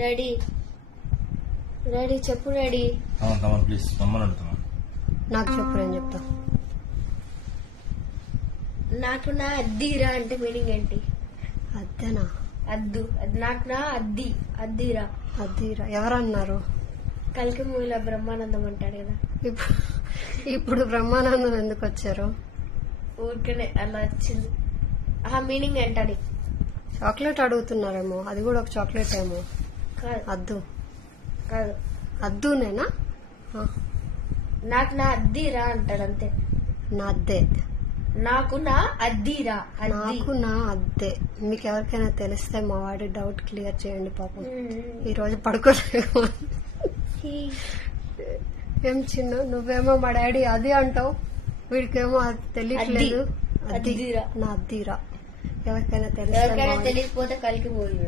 Daddy daddy చెప్పు daddy. Please మమ్మల్ని అడుగుతున్నా. నాకు చెప్పు, నేను చెప్తా. నాకు నా అద్దిరా అంటే మీనింగ్ ఏంటి? అద్దేనా? అద్దు నాకు నా అద్దిరా. అద్దిరా ఎవరన్నారు? కలికి మూల బ్రహ్మానందం అంటాడు కదా. ఇప్పుడు బ్రహ్మానందం ఎందుకు వచ్చారు? ఊరికనే అలా వచ్చింది. మీనింగ్ ఏంటని? చాక్లెట్ అడుగుతున్నారేమో, అది కూడా ఒక చాక్లెట్ ఏమో. కాదు అద్దు కాదు, అద్దునేనా? నాకు నా అద్దిరా అంటాడు అంతే. నా అద్దే. నాకు నా అద్దిరా. నాకు నా అద్దే. మీకు ఎవరికైనా తెలిస్తే మా వాడి డౌట్ క్లియర్ చేయండి పాపం. ఈ రోజు పడుకోలేము. ఏం చిన్న, నువ్వేమో మా డాడీ అది అంటావు, వీడికేమో అది తెలియట్లేదు. అద్దిరా. నా అద్దిరా. ఎవరికైనా ఎవరికైనా తెలిస్తే తెలియకపోతే కలికి పోయి